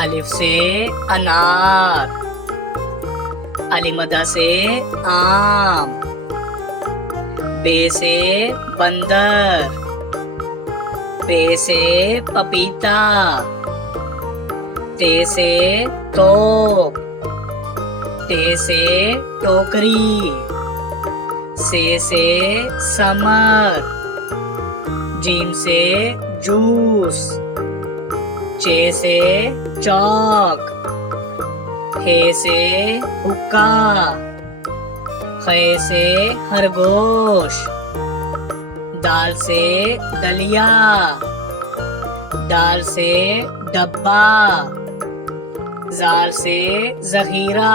अलिफ से अनार, अलिमदा से आम, बे से बंदर, पे से पपीता, ते से तोप, टे से टोकरी, से समर, जीम से जूस, चे से चौक, हे से हुक्का, खे से खरगोश, दाल से दलिया, दाल से डब्बा, जाल से जखीरा,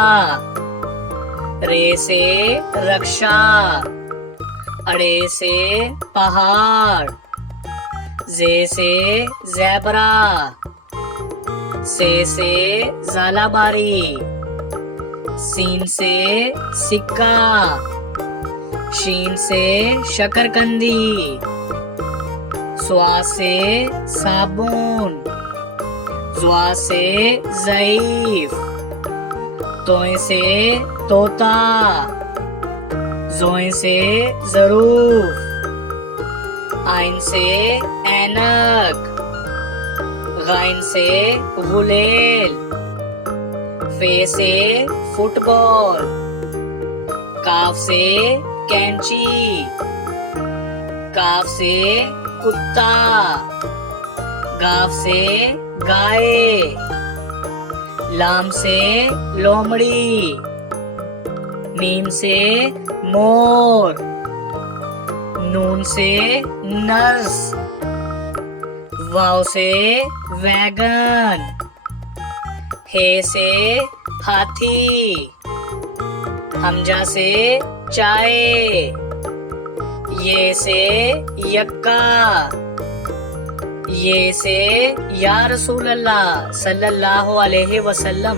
रे से रक्षा, अड़े से पहाड़, जे से ज़ेबरा, से ज़ालाबारी, सीन से सिक्का, शीन से शकरकंदी, स्वा से साबुन, ज़्वा से ज़ईफ, तोय से तोता, ज़ोय से ज़रूफ, आइन से ऐनक, गाइन से गुलेल, फे से फुटबॉल, काफ से कैंची, काफ से कुत्ता, गाफ से गाय, लाम से लोमड़ी, मीम से मोर, नून से नर्स, वाव से वैगन, हे से हाथी, हमजा से चाय, ये से यक्का, ये से या रसूल अल्लाह सल्लल्लाहु अलैहि वसल्लम।